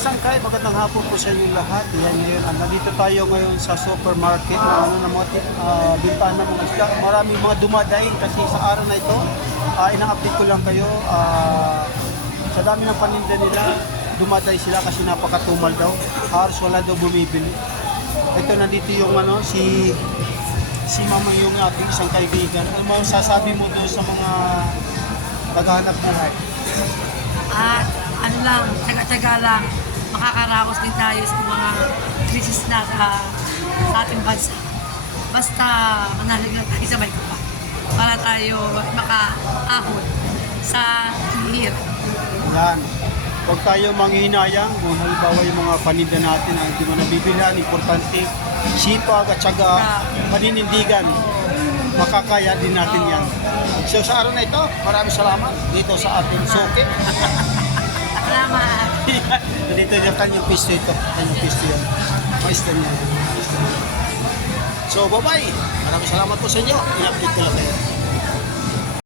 kasangkay, magandang hapon po sa inyo lahat. Yan ngayon, nandito tayo ngayon sa supermarket na ano na mga bintahan ng mga isda. Maraming mga dumadaing kasi sa araw na ito, ina-update ko lang kayo. Sa dami ng paninda nila, dumaday sila kasi napakatumal daw. Halos wala daw bumibili. Ito nandito yung si Mama, yung ating isang kaibigan. Ano mo sasabi mo doon sa mga naghahanap buhay? Ano lang, tsaga-tsaga lang, makakaraos din tayo sa mga krisis na sa ating bansa. Basta manalig lang tayo sa may kapal para tayo makaahon sa hihirap. Yan. Huwag tayo manghihinayang kung halimbawa yung mga paninda natin na hindi mo nabibilhan, importante, sipag at syaga, paninindigan. Makakaya din natin yan. So sa araw na ito, maraming salamat dito sa ating soke. Salamat! Dito yung kanyang pisto ito. Kanyang pisto yan. Maistan yan. So bye-bye. Maraming salamat po sa inyo. In-update ko lang kayo.